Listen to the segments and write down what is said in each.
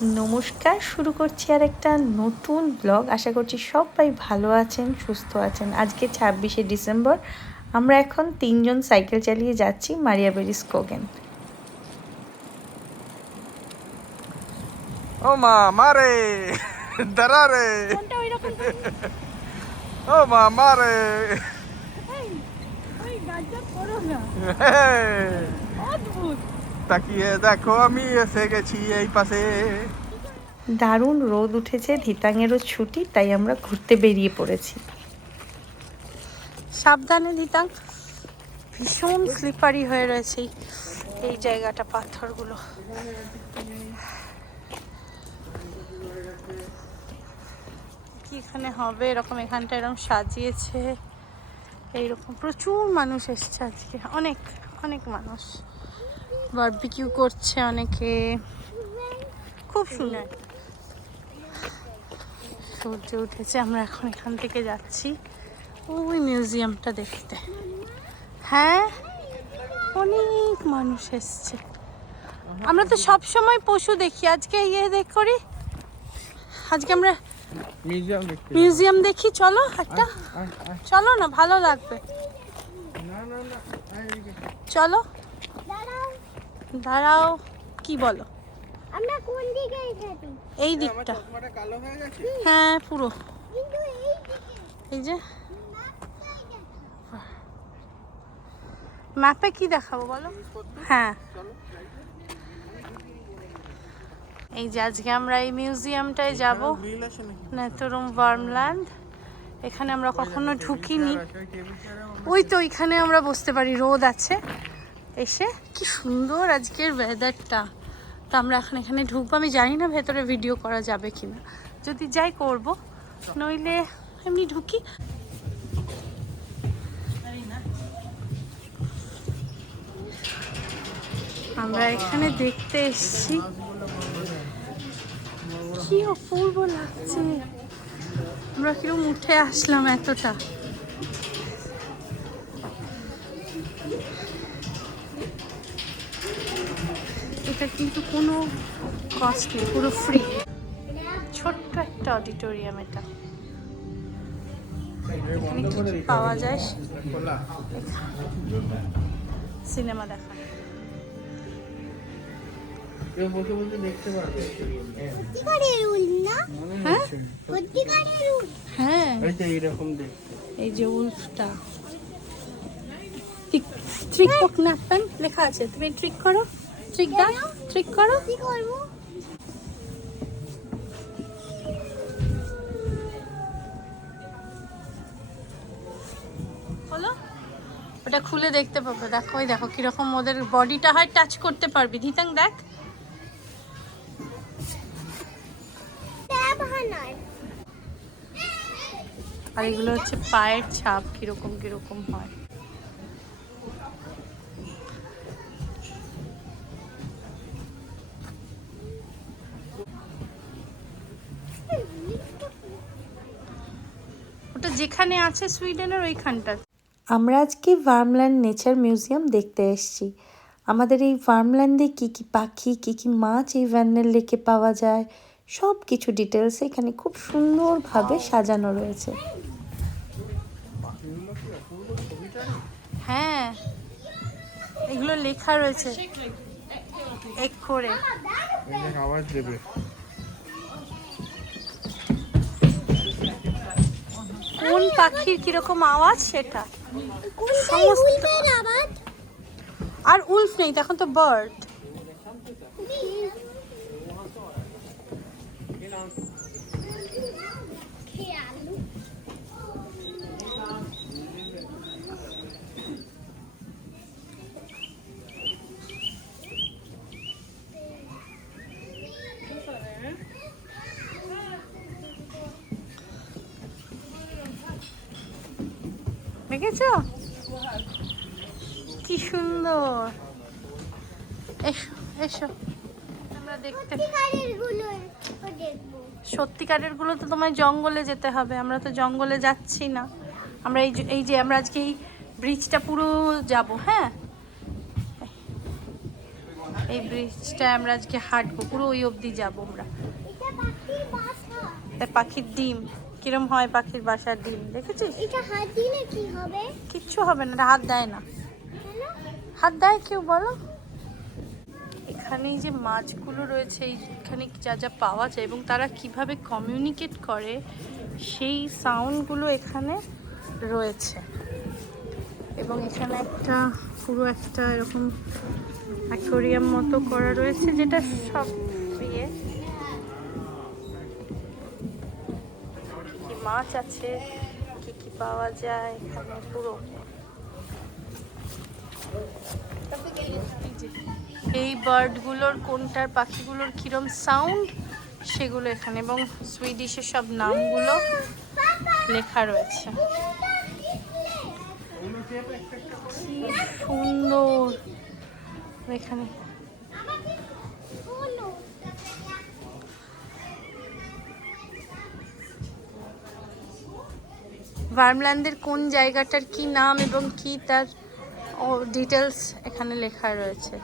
নমস্কার, শুরু করছি আর একটা নতুন ব্লগ। আশা করছি সবাই ভালো আছেন, সুস্থ আছেন। আজকে 26শে ডিসেম্বর। আমরা এখন 3জন সাইকেল চালিয়ে যাচ্ছি মারিয়াবেরি স্কোগেন। ও মা মারে দাঁড়া রে, ও মা মারে তাকিয়ে দেখো আমি এসে গেছি এই পাশে। দারুণ রোদ উঠেছে, ধিতাঙেরও ছুটি, তাই আমরা ঘুরতে বেরিয়ে পড়েছি। সাবধানে ধিতাং, ভীষণ স্লিপারি হয়ে রয়েছে এই জায়গাটা, পাথরগুলো। কি এখানে হবে এরকম, এখানটা এরকম সাজিয়েছে, এইরকম প্রচুর মানুষ এসছে আজকে, অনেক অনেক মানুষ বারবিকিউ করছে অনেকে। খুব সুন্দর সূর্য উঠেছে। আমরা এখন এখান থেকে যাচ্ছি ওই মিউজিয়ামটা দেখতে। হ্যাঁ, অনেক মানুষ এসছে। আমরা তো সব সময় পশু দেখি, আজকে দেখ করি, আজকে আমরা মিউজিয়াম দেখি। চলো একটা, চলো না, ভালো লাগবে। চলো, দাঁড়াও, কি বলো? আমরা কোন দিকে এসেছি? এই দিকটা। হ্যাঁ, পুরো এই যে ম্যাপে কি দেখাবো বলো? হ্যাঁ, এই যে আজকে আমরা এই মিউজিয়ামটায় যাব, নেত্রুম ভার্মল্যান্ড। এখানে আমরা কখনো ঢুকিনি। ওই তো ওইখানে আমরা বসতে পারি, রোদ আছে। এসে কি সুন্দর আজকের ওয়েদারটা। তো আমরা এখন এখানে ঢুকবো। আমি জানি না ভেতরে ভিডিও করা যাবে কিনা, যদি যাই করব, নইলে এমনি ঢুকি। আমরা এখানে দেখতে এসেছি, কি অপূর্ব লাগছে। আমরা কিরকম উঠে আসলাম এতটা। এটা কিন্তু কোনো কস্ট নেই, পুরো ফ্রি। ছোট্ট একটা অডিটোরিয়াম এটা। এখানে কি কি পাওয়া যায়? সিনেমা দেখা, হ্যাঁ, এই যে উল্ফটা, ট্রিক ন্যাপেন লেখা আছে। তুমি ট্রিক করো, ট্রিক দাও, ট্রিক করো। কি করব? বলো, ওটা খুলে দেখতে পাবে। দেখো, ওই দেখো কিরকম ওদের বডিটা হয়, টাচ করতে পারবি। ধিতাং দেখ, আর এগুলো হচ্ছে পায়ের ছাপ, কিরকম কিরকম হয়। ওটা যেখানে আছে সুইডেনের ওইখানটা। আমরা আজকে ভার্মল্যান্ড নেচার মিউজিয়াম দেখতে এসেছি। আমাদের এই ভার্মল্যান্ডে কী কী পাখি, কী কী মাছ এই ভ্যানের লেকে পাওয়া যায়, সব কিছু ডিটেলস এখানে খুব সুন্দরভাবে সাজানো রয়েছে। হ্যাঁ, এগুলো লেখা রয়েছে এক করে। আওয়াজ দেবে। কোন পাখির কিরকম আওয়াজ সেটা সমস্ত। আর উল্ফ নেই, তখন তো বার্ড। দেখেছো কি সুন্দর? এসো এসো, আমরা দেখতে। সত্যিকারের গুলো তো তোমায় জঙ্গলে যেতে হবে, আমরা তো জঙ্গলে যাচ্ছি না। আমরা এই যে আমরা আজকে এই ব্রিজটা পুরো যাব। হ্যাঁ, এই ব্রিজটায় আমরা আজকে হাঁটবো, পুরো ওই অবধি যাবো আমরা। এটা পাখির বাসা। তাই পাখির ডিম কিরম হয়, পাখির বাসার ডিম দেখেছিস? এটা হাত দিলে কি হবে? কিচ্ছু হবে না, এটা হাত দেয় না। কেন? হাত দেয় কেউ বলো? এখানে যে মাছগুলো রয়েছে, এইখানে যা যা পাওয়া যায় এবং তারা কিভাবে কমিউনিকেট করে সেই সাউন্ডগুলো এখানে রয়েছে। এবং এখানে একটা পুরো একটা এরকম অ্যাকোয়ারিয়াম মতো করা রয়েছে, যেটা সব ইয়ে কি মাছ আছে, কি কি পাওয়া যায় এখানে পুরো। এই বার্ডগুলোর কোনটার, পাখিগুলোর কিরম সাউন্ড সেগুলো এখানে, এবং সুইডিশের সব নামগুলো লেখা রয়েছে। কি সুন্দর এখানে। ভার্মল্যান্ডের কোন জায়গাটার কি নাম এবং কি তার ডিটেলস এখানে লেখা রয়েছে।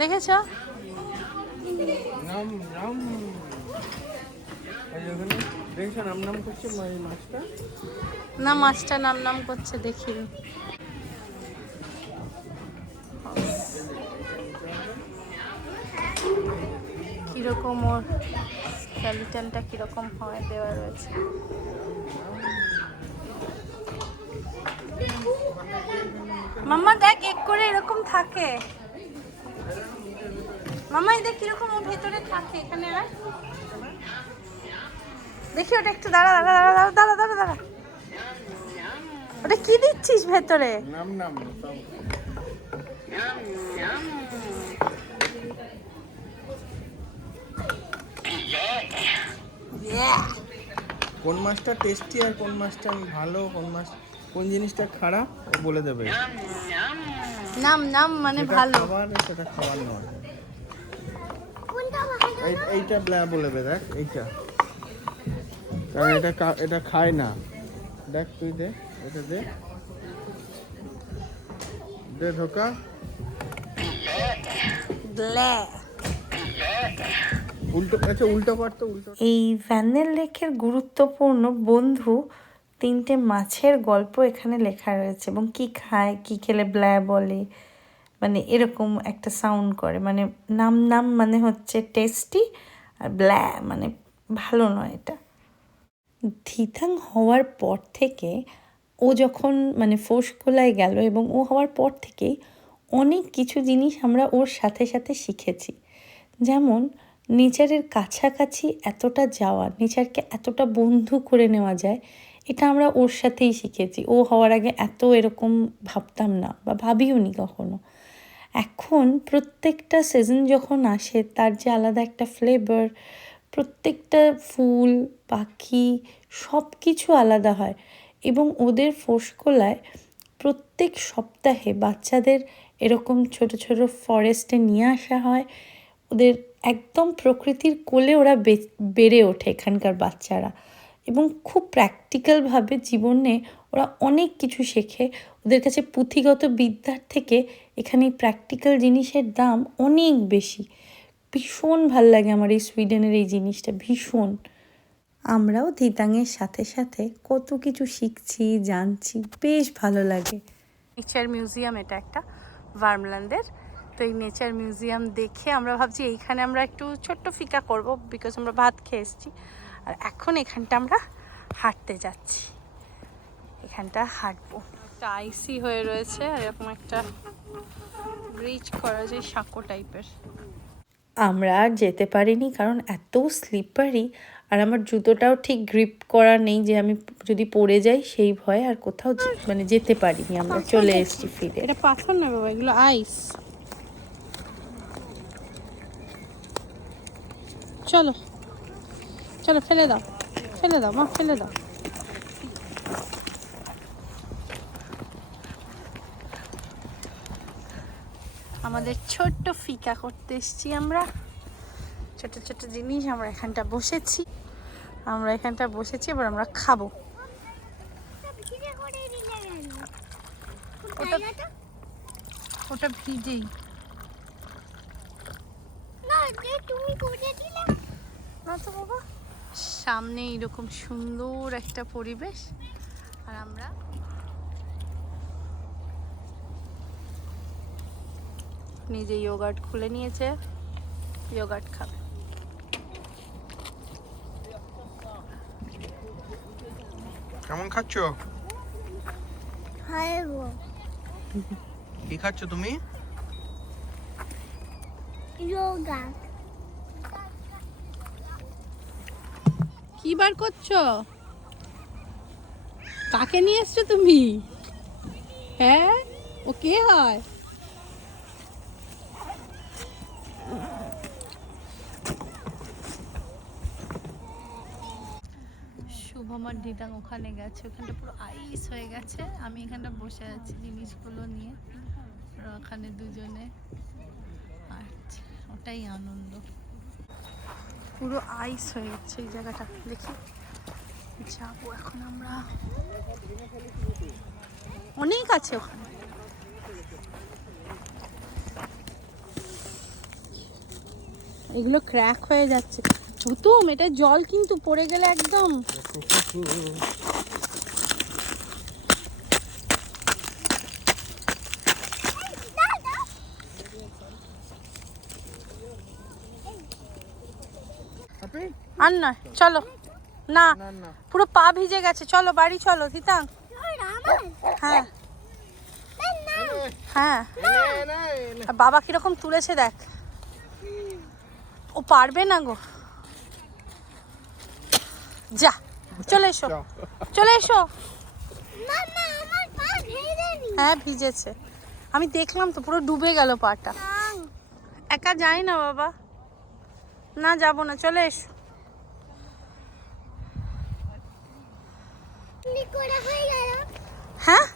দেখেছ? নাম নাম এই ওখানে দেখছো নাম নাম করছে এই মাছটা। না, মাছটা নাম নাম করছে, দেখি। কিরকম ওর স্কেলিটনটা কিরকম হয় দেওয়া রয়েছে। মাম্মা দেখ, এক করে এরকম থাকে। মামা এই দেখ কিরকম ও ভেতরে থাকে এখানে। আর দেখি ওটা একটু দাঁড়া দাঁড়া দাঁড়া দাঁড়া দাঁড়া দাঁড়া, ওটা কি দিচ্ছিস ভেতরে? নাম নাম কোন মাছটা টেস্টি আর কোন মাছটা ভালো, কোন মাছ কোন জিনিসটা খারাপ ও বলে দেবে। নাম নাম মানে ভালো, খাবার সেটা খাবার নয়। কোনটা ভালো? এইটা বলে দেবে, দেখ এইটা, কারণ এটা খায় না। দেখ তুই দে, এটা দে দে ধোকা। উল্টো, আচ্ছা উল্টো করতো উল্টো। এই ভ্যানেল লেকের গুরুত্বপূর্ণ বন্ধু তিনটে মাছের গল্প এখানে লেখা রয়েছে, এবং কি খায়, কি খেলে ব্ল্যা বলে, মানে এরকম একটা সাউন্ড করে। মানে নাম নাম মানে হচ্ছে টেস্টি, আর ব্ল্যা মানে ভালো নয়। এটা থিথাং হওয়ার পর থেকে ও যখন মানে ফোর্সকোলায় গেল, এবং ও হওয়ার পর থেকেই অনেক কিছু জিনিস আমরা ওর সাথে সাথে শিখেছি। যেমন নেচারের কাছাকাছি এতটা যাওয়া, নেচারকে এতটা বন্ধু করে নেওয়া যায়, এটা আমরা ওর সাথেই শিখেছি। ও হওয়ার আগে এত এরকম ভাবতাম না বা ভাবিও নি কখনো। এখন প্রত্যেকটা সিজন যখন আসে তার যে আলাদা একটা ফ্লেভার, প্রত্যেকটা ফুল পাখি সব কিছু আলাদা হয়। এবং ওদের ফোর্সকোলায় প্রত্যেক সপ্তাহে বাচ্চাদের এরকম ছোট ছোট ফরেস্টে নিয়ে আসা হয়। ওদের একদম প্রকৃতির কোলে ওরা বেড়ে ওঠে এখানকার বাচ্চারা, এবং খুব প্র্যাকটিক্যালভাবে জীবনে ওরা অনেক কিছু শেখে। ওদের কাছে পুঁথিগত বিদ্যার থেকে এখানে প্র্যাকটিক্যাল জিনিসের দাম অনেক বেশি। ভীষণ ভাল লাগে আমার এই সুইডেনের এই জিনিসটা, ভীষণ। আমরাও থিতাংয়ের সাথে সাথে কত কিছু শিখছি, জানছি, বেশ ভালো লাগে। নেচার মিউজিয়াম এটা একটা ভার্মল্যান্ডের। তো এই নেচার মিউজিয়াম দেখে আমরা ভাবছি এইখানে আমরা একটু ছোট্ট ফিকা করব, বিকজ আমরা ভাত খেয়ে এসেছি। আর এখন এখানটা আমরা হাঁটতে যাচ্ছি, এখানটা হাঁটবো। একটা আইসি হয়ে রয়েছে, আর এরকম একটা ব্রিজ করা যায় সাঁকো টাইপের। আমরা আর যেতে পারিনি কারণ এত স্লিপারি, আর আমার জুতোটাও ঠিক গ্রিপ করা নেই, যে আমি যদি পড়ে যাই সেই ভয়ে আর কোথাও মানে যেতে পারিনি। আমরা চলে এসেছি ফিরে। এটা পাথর না বাবা, এগুলো আইস। চলো চলো, ফেলে দাও ফেলে দাও মা, ফেলে দাও। আমাদের ছোট্ট ফিকা করতে এসেছি আমরা, ছোট ছোট জিনিস। আমরা এখানটা বসেছি, এবার আমরা খাবো। জায়গাটা ওটা ভিজেই। না যে তুমি করে দিলে না তো বাবা, সামনে এরকম সুন্দর একটা পরিবেশ, আর আমরা নিজে ইয়োগার্ট খুলে নিয়েছে, ইয়োগার্ট খাবে। কেমন খাচ্ছ? হায় গো কি খাচ্ছ তুমি? যোগা কি বার করছো? কাকে নিয়ে এসছো তুমি? হ্যাঁ, ও কে হয়? শুভম আর দিদাং ওখানে গেছে, ওখানটা পুরো আইস হয়ে গেছে। আমি এখানটা বসে আছি জিনিসগুলো নিয়ে, আর ওখানে দুজনে। আচ্ছা, ওটাই আনন্দ। পুরো আইস হয়ে গেছে এই জায়গাটা। দেখি যাবো এখন আমরা, অনেক আছে ওখানে। এগুলো ক্র্যাক হয়ে যাচ্ছে। হুতুম, এটা জল কিন্তু পড়ে গেলে একদম। আর নয়, চলো না, না না পুরো পা ভিজে গেছে। চলো বাড়ি চলো দিতাং। হ্যাঁ হ্যাঁ, আর বাবা কিরকম তুলেছে দেখ। ও পারবে না গো। যা, চলে এসো, চলে এসো। মামা আমার পা ভেজেনি হ্যাঁ ভিজেছে, আমি দেখলাম তো, পুরো ডুবে গেল পাটা। একা যাই না বাবা, না যাবো না, চলে এসো। পিকনিক করা হয়ে গেল হ্যাঁ,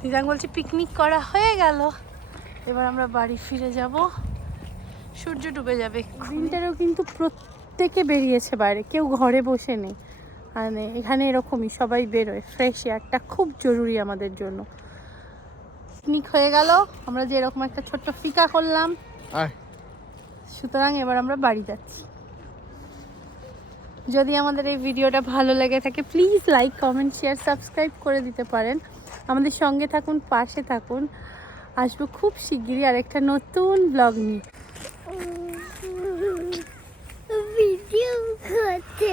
দিদাং বলছে পিকনিক করা হয়ে গেল, এবার আমরা বাড়ি ফিরে যাব। সূর্য ডুবে যাবে। দিনটারও কিন্তু প্রত্যেকে বেরিয়েছে বাইরে, কেউ ঘরে বসে নেই। মানে এখানে এরকমই সবাই বেরোয়, ফ্রেশ এয়ারটা খুব জরুরি আমাদের জন্য। পিকনিক হয়ে গেল, আমরা যে এরকম একটা ছোট্ট ফিকা করলাম, আয় সুতরাং এবার আমরা বাড়ি যাচ্ছি। যদি আমাদের এই ভিডিওটা ভালো লেগে থাকে, please like, comment, share, subscribe করে দিতে পারেন। আমাদের সঙ্গে থাকুন, পাশে থাকুন। আসবো খুব শিগগিরই আরেকটা নতুন ব্লগ নিয়ে। ভিডিও করতে